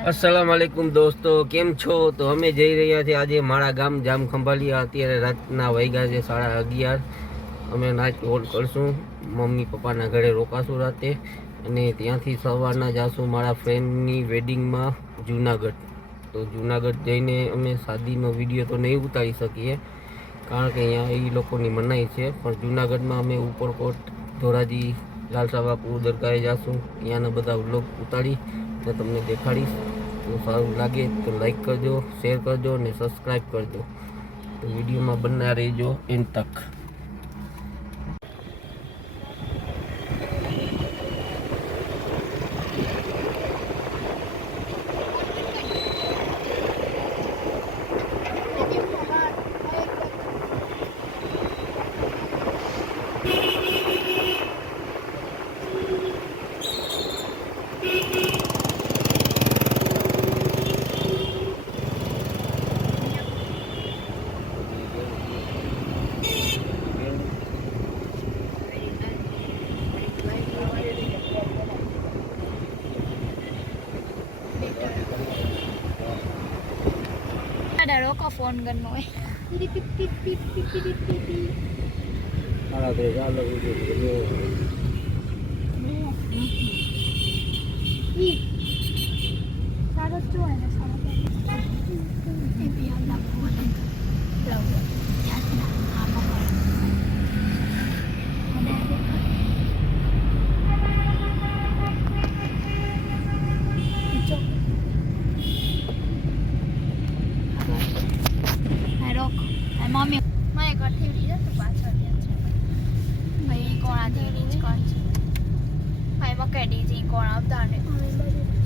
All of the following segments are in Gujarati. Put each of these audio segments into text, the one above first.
अस्सलामुअलैकुम दोस्तों, केम छो? तो અમે જઈ રહ્યા છીએ આજે મારા ગામ જામ ખંભાલિયા। અત્યારે રાતના વાગ્યા છે 11:30। અમે નાચ હોલ કરશું, મમ્મી પપ્પાના ઘરે રોકાશું રાતે, અને ત્યાંથી સવારના જાશું મારા ફ્રેન્ડની વેડિંગમાં જૂનાગઢ। તો જૂનાગઢ જઈને અમે શાદીનો વિડીયો તો નહીં ઉતારી શકીએ, કારણ કે અહીંયા એ લોકોની મનાઈ છે, પણ જૂનાગઢમાં અમે ઉપરકોટ, ધોરાજી, લાલસા બાપુ દરગાહે જાશું। ત્યાંના બધા વ્લોગ ઉતારી તો તમને દેખાડીશ। તો સારું લાગે તો લાઈક કરજો, શેર કરજો અને સબસ્ક્રાઈબ કરજો। તો વિડીયોમાં બન્યા રહેજો એન્ડ તક। रोका फोन करना है सारा दे चालो वीडियो सारा तो है ना सारा ये भी हम फोन ब्लॉग यातना काम कर मम्मी मैं करती रही तो पाछળ છે ભાઈ કોણાથી રીચ કોણ છે ભાઈ મકે ડીજી કોણ આવતા ને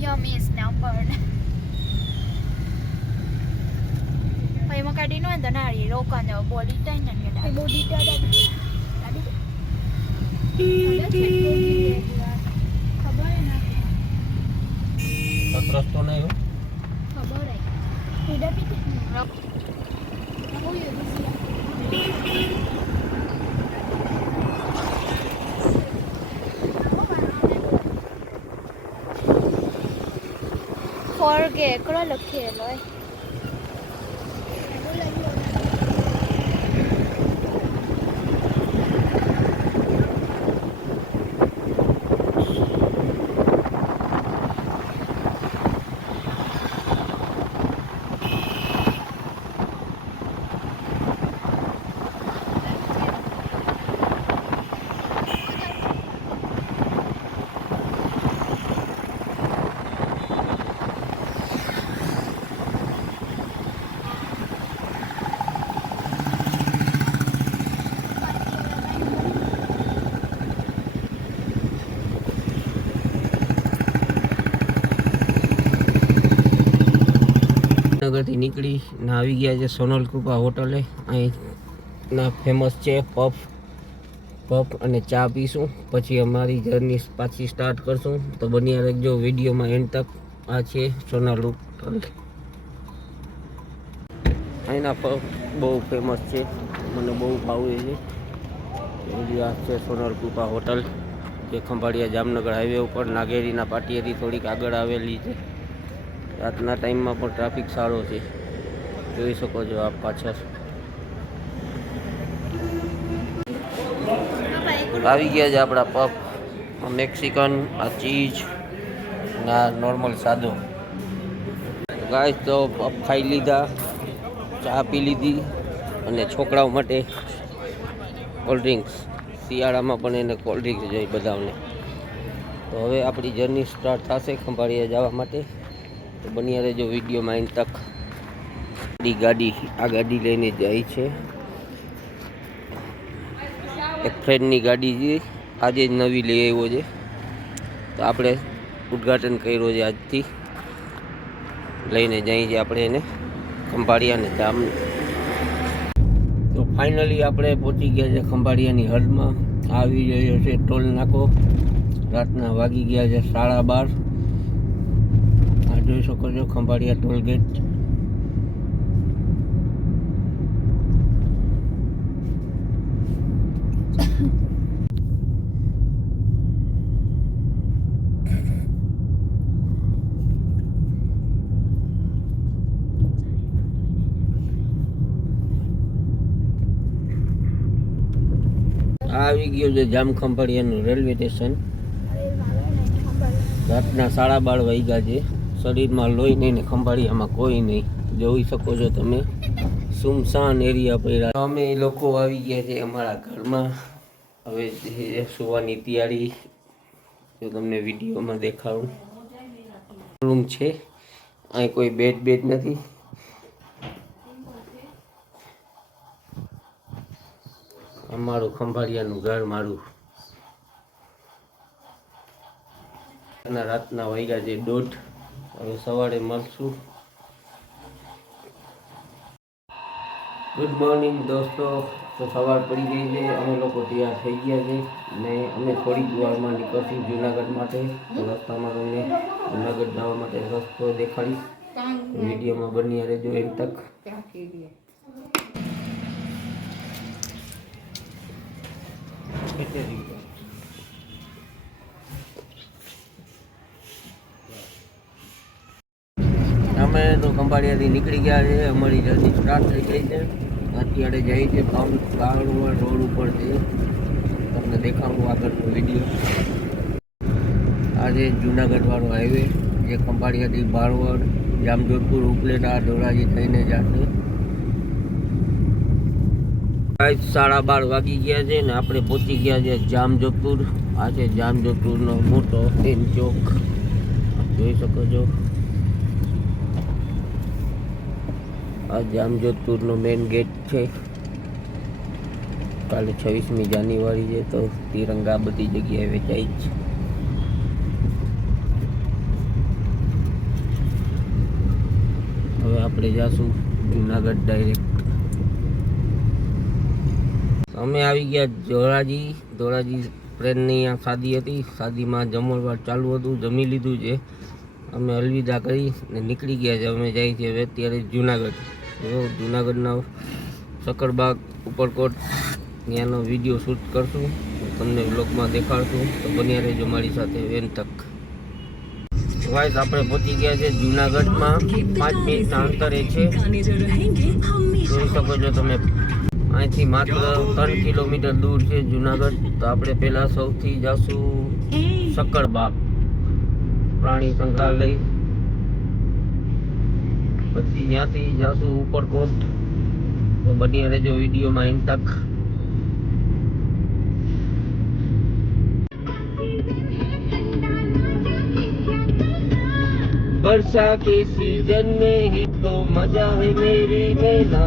યમીસ નંબર ને ભાઈ મકે ડી નો તો નારી રોકાને બોડી ટાઈન ને ડાડી બોડી ટાડી ખબર હે ના રસ્તો નહીં હો ખબર હે ઈડા પીતે ફોરગે એકડો લખેલો હે નગરથી નીકળી ને આવી ગયા છે સોનલ કૃપા હોટલે। અહીંના ફેમસ છે પફ અને ચા પીશું, પછી અમારી જર્ની પાછી સ્ટાર્ટ કરશું। તો બન્યા રહેજો વિડીયોમાં એન્ડ તક। આ છે સોનલ હોટલ, અહીંના પફ બહુ ફેમસ છે, મને બહુ ભાવે છે। આ છે સોનલ કૃપા હોટલ, જે ખંભાળિયા જામનગર હાઈવે ઉપર નાગેરીના પાટિયેથી થોડીક આગળ આવેલી છે। રાતના ટાઈમમાં પણ ટ્રાફિક સારો છે, જોઈ શકો છો આપ પાછળ। આવી ગયા છે આપણા પફ, મેક્સિકન, આ ચીઝ ના નોર્મલ સાદો। ગાઈસ તો પફ ખાઈ લીધા, ચા પી લીધી, અને છોકરાઓ માટે કોલ્ડ ડ્રિંક્સ, શિયાળામાં પણ એને કોલ્ડ ડ્રિંક્સ જોઈએ બધાને। તો હવે આપણી જર્ની સ્ટાર્ટ થશે ખંભાળિયા જવા માટે। તો બન્યા રહેજો વિડીયોમાં એન્ડ તક। ગાડી આ ગાડી લઈને જાય છે, એક ફ્રેન્ડની ગાડી છે, આજે જ નવી લઈ આવ્યો છે। તો આપણે ઉદ્ઘાટન કર્યો છે આજથી, લઈને જઈએ છીએ આપણે એને ખંભાળિયાને જામ। તો ફાઇનલી આપણે પહોંચી ગયા છે ખંભાળિયાની હદમાં। આવી રહ્યો છે ટોલ નાકો, રાતના વાગી ગયા છે 12:30। જોઈ શકો છો ખંભાળિયા ટોલ ગેટ। આવી ગયું છે જામખંભાળિયાનું રેલવે સ્ટેશન. રાતના 12:30 વાગ્યા છે. શરીરમાં લોહી નહીં ને ખંભાળિયામાં કોઈ નહીં. જોઈ શકો છો તમે, સુમસાન એરિયા પડ્યા. અમે એ લોકો આવી ગયા છે અમારા ઘરમાં. હવે જે સુવાની તૈયારી જો તમને વિડીયોમાં દેખાડું. રૂમ છે, અહીં કોઈ બેડ નથી. અમારું ખંભાળિયાનું ઘર મારું. રાતના વાગ્યા છે 1:30. હવે સવારે મળશું. ગુડ મોર્નિંગ દોસ્તો. તો સવાર પડી ગઈ છે, અમે લોકો તૈયાર થઈ ગયા છે ને અમે થોડીક વારમાં નીકળશું જુનાગઢ માટે. તો રસ્તામાં તમને જુનાગઢ જવા માટે રસ્તો દેખાડીશ. વિડીયોમાં બન્યા રહેજો એમ તક. અમે તો ખંભાળિયાથી નીકળી ગયા છે. અમારી જર્ની સ્ટાર્ટ થઈ ગઈ છે. અત્યારે જઈએ છીએ બાળવડ રોડ ઉપર છે. તમને દેખાડું આગળનો વિડીયો. આજે જુનાગઢ વાળો હાઈવે જે ખંભાળિયાથી બાળવડ, જામજોધપુર, ઉપલેટા, ધોરાજી થઈને જશે. 12:30 વાગી ગયા છે ને આપણે પહોંચી ગયા છે જામજોધપુર. આ છે જામજોધપુરનો મોટો મેન ચોક, જોઈ શકો છો. આ જામજોધપુરનો મેન ગેટ છે. કાલે 26મી જાન્યુઆરી છે તો તિરંગા બધી જગ્યાએ વેચાઈ છે. હવે આપણે જાશું જુનાગઢ ડાયરેક્ટ. અમે આવી ગયા ધોરાજી ટ્રેનની આ શાદી હતી. શાદીમાં જમણવાર ચાલુ હતું, જમી લીધું છે. અમે અલવિદા કરી ને નીકળી ગયા છે. અમે જઈએ છીએ હવે અત્યારે જુનાગઢ. જુનાગઢના સકરબાગ, ઉપરકોટ ત્યાંનો વિડીયો શૂટ કરશું, તમને બ્લોગમાં દેખાડશું. તો બન્યા રહેજો મારી સાથે એન તક. વાઈસ આપણે પહોંચી ગયા છે જુનાગઢમાં. 5 મિનિટના અંતરે છે, જોઈ શકો છો તમે. અહીંથી માત્ર 3 કિલોમીટર દૂર છે જુનાગઢ. તો આપણે પહેલાં સૌથી જઈશું સકરબાગ પ્રાણી સંગ્રહાલય. પછી ત્યાંથી જઈશું ઉપરકોટ. તો બની રહેજો વિડીયોમાં એન તક. वर्षा के सीजन में ही तो मजा है मेरी मेला.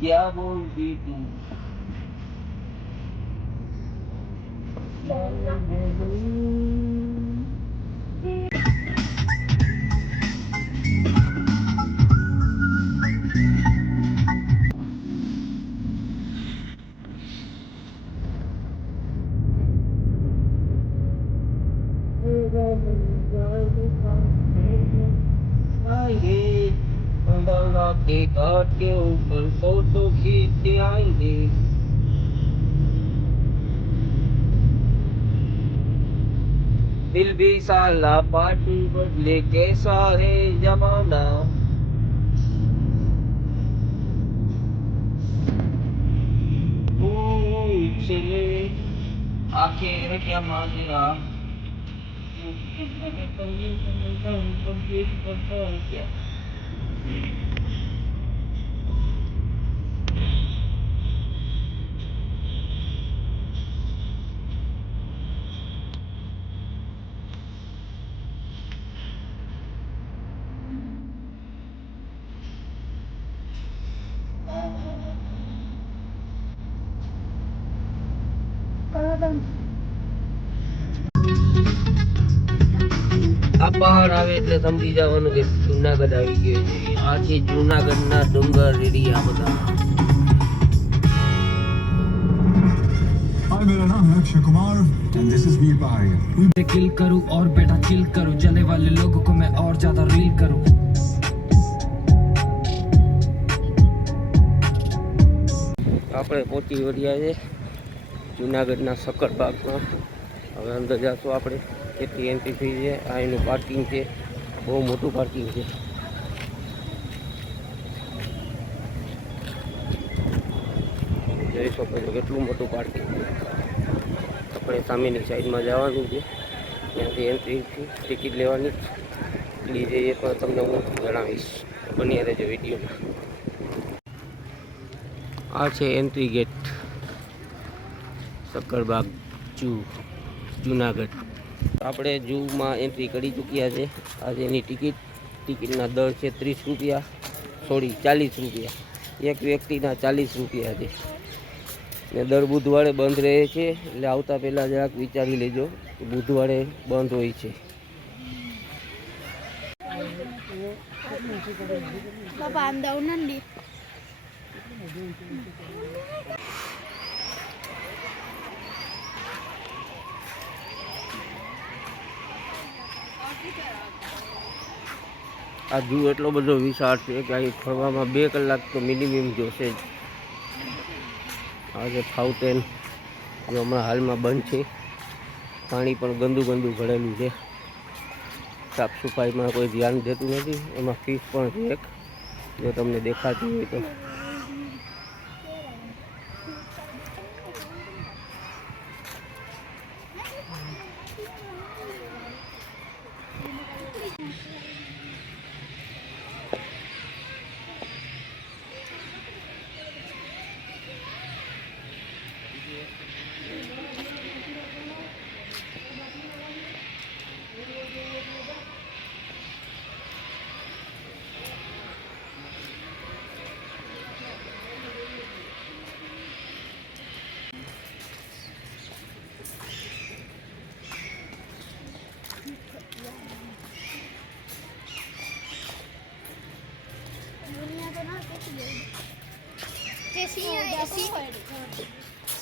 क्या बोलती तू? के घाट के ऊपर फोटो खींच के आएंगे. दिल भी साला पार्टी बदले कैसा है जमाना. आखिर क्या मांगेगा. આ પહાડ આવે એટલે સમજી જવાનું કે જુનાગઢ આવી ગયો છે. આ છે જુનાગઢના ડુંગર એરિયા બધા. हाय मेरा नाम है Akshay Kumar and this is Veer Pahariya. Kill करूं और बेटा चिल करूं, जले वाले लोगों को मैं और ज्यादा रील करूं. આપણે પહોંચી વળ્યા છે જુનાગઢના સક્કરબાગમાં. હવે અંદર જઈશું આપણે. કેટલી એન્ટ્રી ફી છે, આ એનું પાર્કિંગ છે, બહુ મોટું પાર્કિંગ છે. જોઈ શકો છો કેટલું મોટું પાર્કિંગ છે. આપણે સામેની સાઈડમાં જવાનું છે, ત્યાંથી એન્ટ્રી ટિકિટ લેવાની એટલી છે એ પણ તમને હું જણાવીશ. બન્યા રહેજો વિડીયોમાં. આ છે એન્ટ્રી ગેટ સક્કરબાગ જુનાગઢ. આપણે ઝૂમાં એન્ટ્રી કરી ચૂક્યા છે. આજે એની ટિકિટના દર છે 30 રૂપિયા, સોરી 40 રૂપિયા. એક વ્યક્તિના 40 રૂપિયા છે ને દર બુધવારે બંધ રહે છે. એટલે આવતા પહેલાં જરાક વિચારી લેજો, બુધવારે બંધ હોય છે. બાપા અંદર ઉનંડી આ ઝૂ એટલો બધો વિશાળ છે કે અહીં ફરવામાં 2 કલાક તો મિનિમમ જોશે જ. આજે ફાઉન્ટેન જો હમણાં હાલમાં બંધ છે. પાણી પણ ગંદુ ભરેલું છે. સાફ સફાઈમાં કોઈ ધ્યાન દેતું નથી. એમાં ફીસ પણ છે એક, જો તમને દેખાતી હોય તો.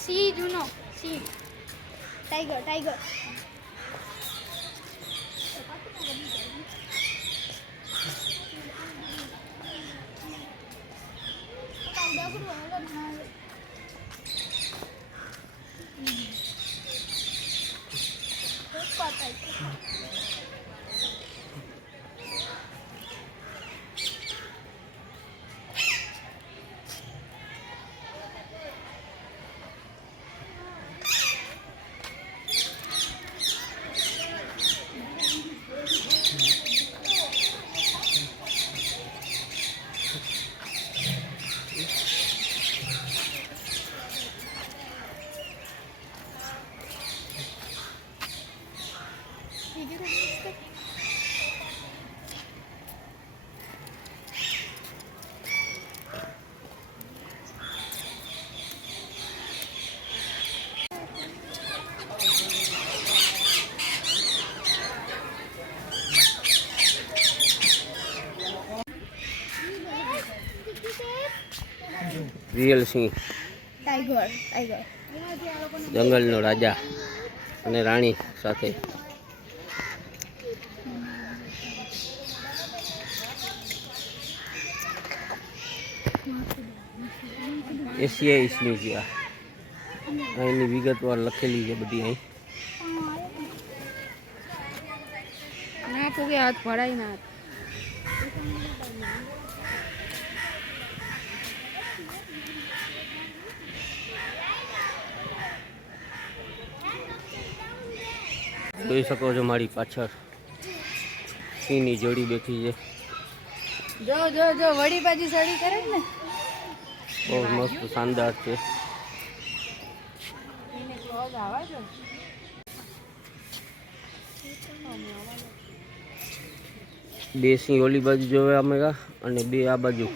सी जूनो सी टाइगर રિયલ સિંહ, टाइगर જંગલનો રાજા અને રાણી સાથે. એશિયાઈ સિંહ છે આ. અહીંની વિગતવાર લખેલી છે બધી. અહીં ना तो हाथ पड़ा ही ना જોઈ શકો છો મારી પાછળ સિંહની જોડી બેઠી છે. जो वड़ी बाजी सड़ी करे ने બહુ મસ્ત શાનદાર છે. બે સિંહ ઓલી બાજુ જોવે અમે અને બે આ બાજુ.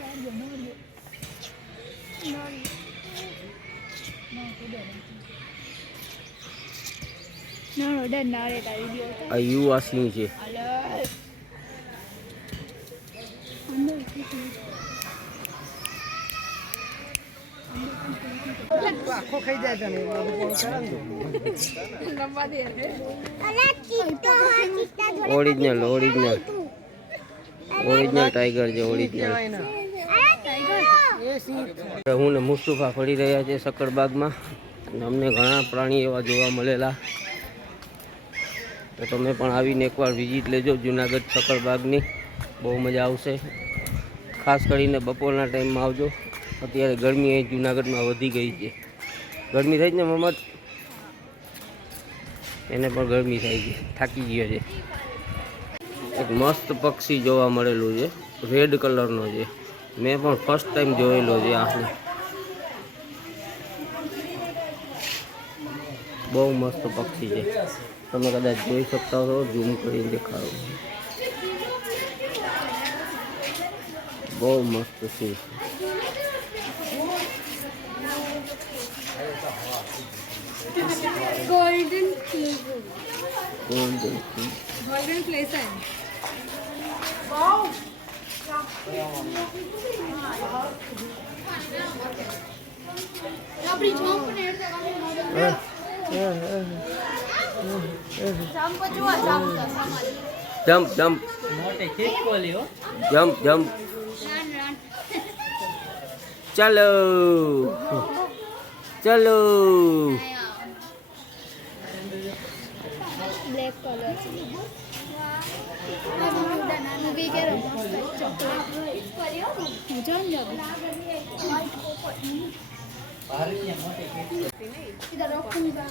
No, dan nare ta video ta. આ યુવા સિંહ છે. આખો ખાઈ જાય તને લંબા દે ઓરિજિનલ ટાઈગર છે. ઓરિજિનલ टाइगर એ સીટ હું ને મુસ્તુફા ફરી રહ્યા છે સક્કરબાગમાં અને અમને ઘણા પ્રાણી એવા જોવા મળેલા. તો તમે પણ આવીને એકવાર વિઝિટ લેજો જુનાગઢ સક્કરબાગની, બહુ મજા આવશે. ખાસ કરીને બપોરના ટાઈમમાં આવજો. અત્યારે ગરમી અહીં જુનાગઢમાં વધી ગઈ છે. ગરમી થઈ જ ને મમ્મદ? એને પણ ગરમી થાય છે, થાકી ગયો છે. એક મસ્ત પક્ષી જોવા મળેલું છે, રેડ કલરનો છે. મેં પણ ફર્સ્ટ ટાઈમ જોયેલો છે આને. બહુ મસ્ત પક્ષી છે, તમે કદાચ જોઈ શકતા હો. ઝૂમ કરીને દેખાડો, બહુ મસ્ત છે. Golden flavour golden golden flavour આપણી જમ્પ ને જમ્પ જો જમ્પ જમ્પ જમ્પ જમ્પ ચાલો ચાલો. બ્લેક કલર છે મૂવી કે ચોકલેટ કર્યો જાન જાવ इधर रखूंगा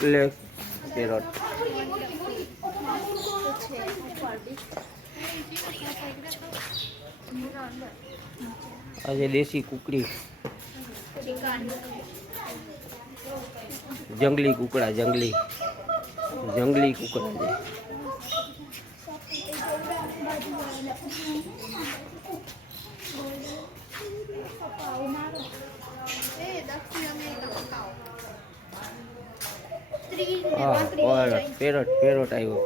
બ્લેક પેરોટ. આ છે દેશી કુકડી, જંગલી કુકડા, જંગલી કુકડા છે. પેરોટ આવ્યો,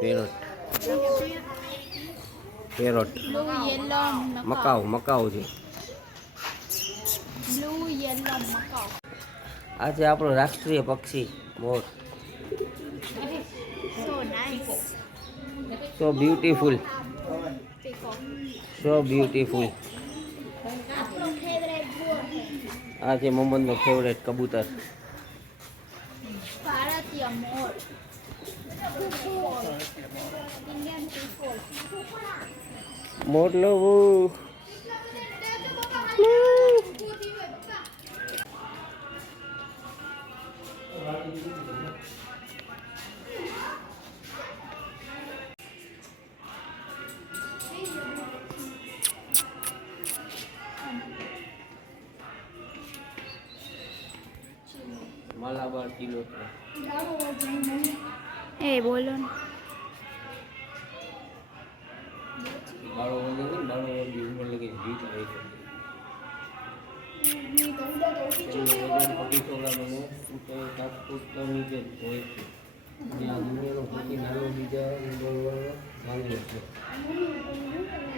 પેરોટ મકાઉ છે. આ છે આપણો રાષ્ટ્રીય પક્ષી મોર. સો બ્યુટીફુલ, આ છે મોહમ્મદનો ફેવરેટ કબૂતર. ભારતીય મોર ઇન્ડિયન પીપલ મોર લવો. માલાબાર કિલો એ બોલો ને બાળો વગર ઉંમર લગી જીત રહી છે.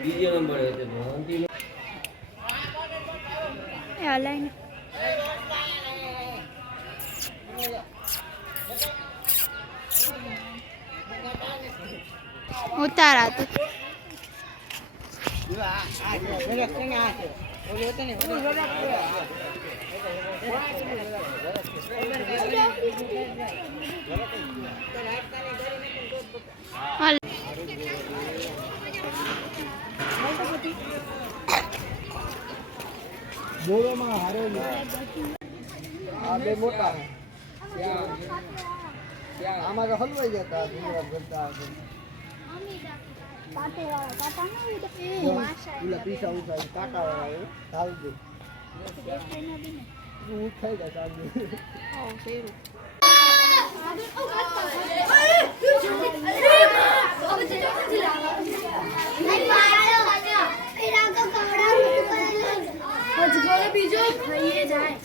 બીજો નંબર એ હલાય ને ઉતારા તો બોરોમાં હારેલું આ બે મોટા આમાં તો હલવાઈ જતા ડુંગરા ભરતા પેલા પીસા ઉઠાય કાંટા વાળા ઢાલ દે ઉઠાઈ જાય સાંજે. બીજો ખાઈએ જાય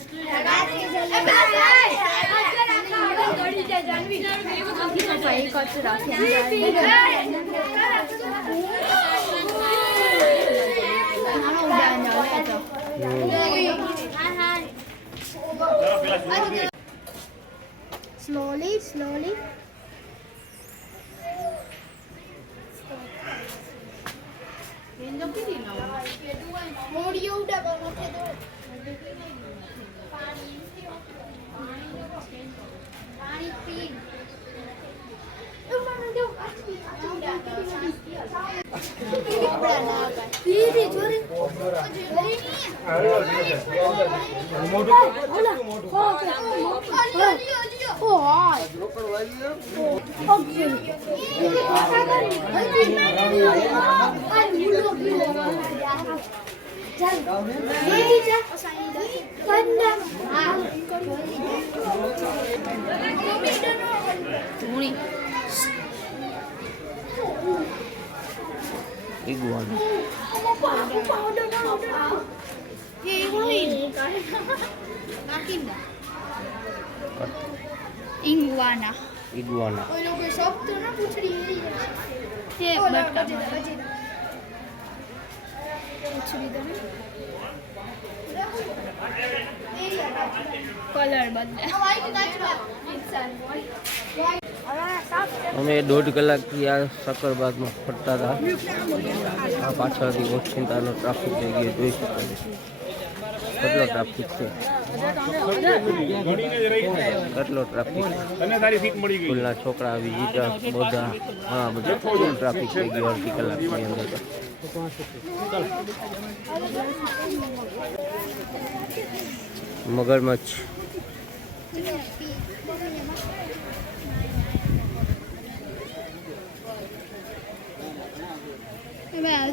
ભાઈ કચરા slowly મોડિયો ઉડાવા મોટે તો પાણી પી ઈગુઆના ઇંગવાના ઈગુઆના ઓલો કોઈ શબ્દ ના પૂછડી તે બટકા પૂછડી દો કલર બદલે અમે 1.5 કલાકથી આ સકરબાગમાં ફરતા હતા. આ પાછળથી ઓચિંતાનો ટ્રાફિક થઈ ગયો, જોઈ શકો છો કેટલો ટ્રાફિક છે, કેટલો ટ્રાફિક. સ્કૂલના છોકરા વિઝિટર બધા, હા બધા ફૂલ ટ્રાફિક થઈ ગયો 1.5 કલાકની અંદર. મગરમચ્છ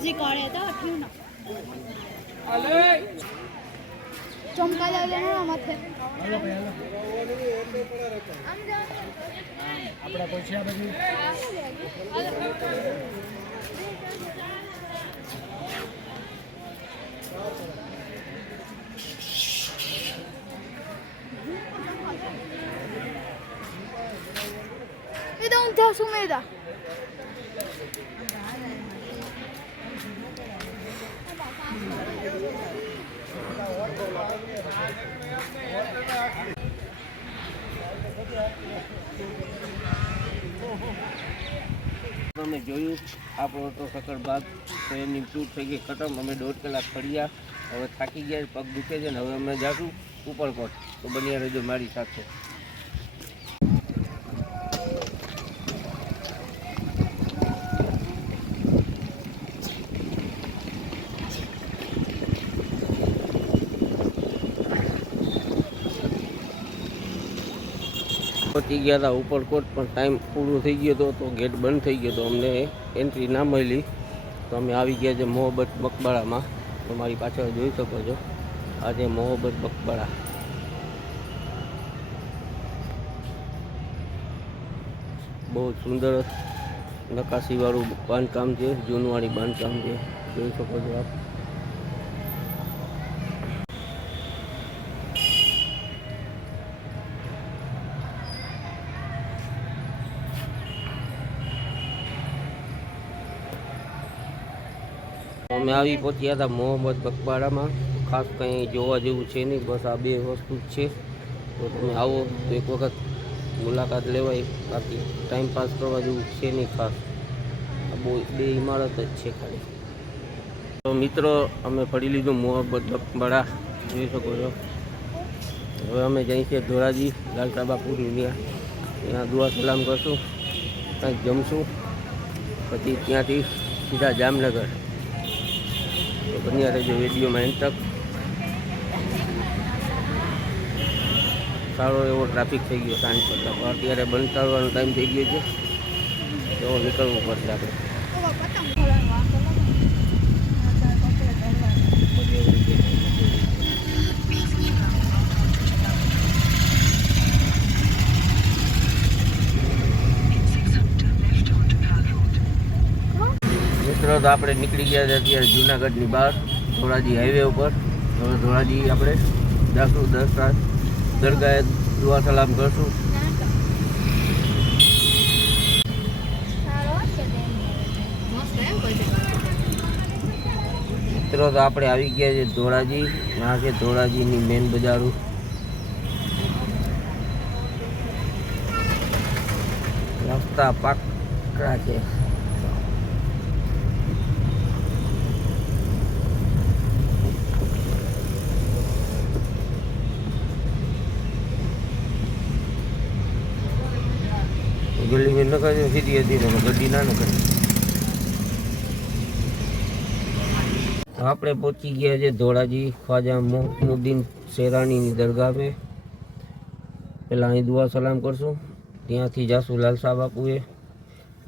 હજી કરે તો અઠ્યું ના ચમકા લાગે ને માથે આપણા પૈસા બધી એ તો હું ત્યાં સુમેદા અમે જોયું આપણો તો સકરબાગ ટ્રેનની ટૂર થઈ ગઈ ખતમ. અમે 1.5 કલાક ફર્યા, હવે થાકી ગયા, પગ દુખે છે ને હવે અમે જાશું ઉપરકોટ. તો બન્યા રહેજો મારી સાથે. પહોંચી ગયા હતા ઉપરકોટ, પણ ટાઈમ પૂરો થઈ ગયો હતો તો ગેટ બંધ થઈ ગયો તો અમને એન્ટ્રી ના મળી. તો અમે આવી ગયા છે મોહબ્બત મકબરામાં. તમારી પાછળ જોઈ શકો છો, આ છે મોહબ્બત મકબરા. બહુ સુંદર નકાશીવાળું બાંધકામ છે, જૂનવાણી બાંધકામ છે, જોઈ શકો છો આપ. અમે આવી પહોંચ્યા હતા મોહમ્મદ મકબરામાં. ખાસ કંઈ જોવા જેવું છે નહીં, બસ આ 2 વસ્તુ જ છે. તો તમે આવો તો એક વખત મુલાકાત લેવાય, બાકી ટાઈમ પાસ કરવા જેવું છે નહીં ખાસ. આ 2 ઇમારત જ છે ખાલી. તો મિત્રો અમે ફરી લીધું મોહમ્મદ મકબરા, જોઈ શકો છો. હવે અમે જઈએ છીએ ધોરાજી લાલતા બાપુની ત્યાં દુઆ સલામ કરશું, કંઈક જમશું, પછી ત્યાંથી સીધા જામનગર. તો બન્યા રહેજો વિડીયોમાં એન્ડ તક. સારો એવો ટ્રાફિક થઈ ગયો સાંજ કરતાં, પણ અત્યારે બંધ કરવાનો ટાઈમ થઈ ગયો છે, તો નીકળવું પડશે આપણે. મિત્રો તો આપણે નીકળી ગયા છે અત્યારે જુનાગઢની બહાર, ધોરાજી હાઈવે ઉપર. હવે ધોરાજી આપણે જાશું દરગાહે દુઆ સલામ કરશું. મિત્રો તો આપણે આવી ગયા છે ધોરાજી. આ છે ધોરાજીની મેન બજારો. રસ્તા પાકરા છે. ગલી મેં નખાય સીધી હતી ને ગड्डी ના નખાય. આપણે પહોંચી ગયા છે ધોળાજી ખ્વાજા મોહમ્મદુદ્દીન શેરાણીની દરગાહ पे. પહેલાં અહીં દુઆ સલામ કરશું, ત્યાંથી જાશું લાલસા બાપુએ,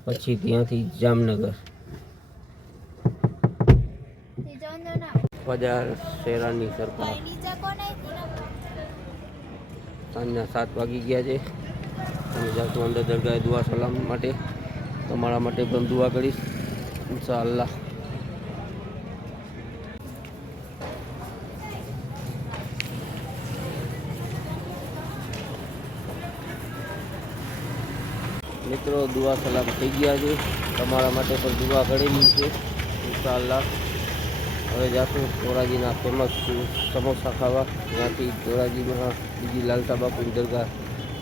પછી ત્યાંથી જામનગર. ખ્વાજા શેરાણી સરકાર. સાંજના 7 વાગી ગયા છે. અમે જાશું અંદર દરગાહે દુઆ સલામ માટે. તમારા માટે પણ દુઆ કરીશ ઇન્શાઅલ્લાહ. મિત્રો દુઆ સલામ થઈ ગયા છે, તમારા માટે પણ દુઆ કરેલી છે ઇન્શાઅલ્લાહ. હવે જાશું ધોરાજીના ફેમસ સમોસા ખાવા. ત્યાંથી ધોરાજીમાં બીજી લાલસા બાપુની દરગાહ,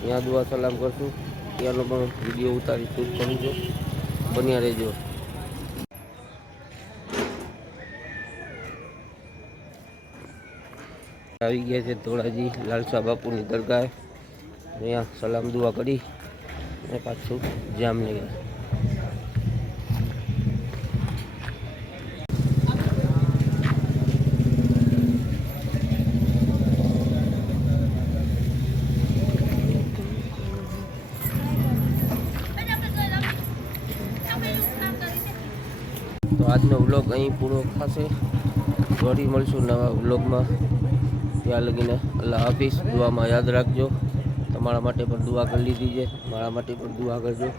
ત્યાં દુઆ સલામ કરશું. ત્યાંનો પણ વિડીયો ઉતારી શૂટ કરું છું, બન્યા રહેજો. આવી ગયા છે ધોરાજી લાલસા બાપુની દરગાહ. અહીંયા સલામ દુઆ કરી અને પાછું જામનગર. તો આજનો વ્લોગ અહીં પૂરો થશે. ફરી મળશું નવા વ્લોગમાં. ત્યાં લગીને અલ્લાહ હાફિઝ. દુઆમાં યાદ રાખજો. તમારા માટે પણ દુઆ કરી લીધી છે, મારા માટે પણ દુઆ કરજો.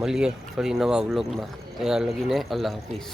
મળીએ ફરી નવા વ્લોગમાં. ત્યાં લગીને અલ્લાહ હાફિઝ.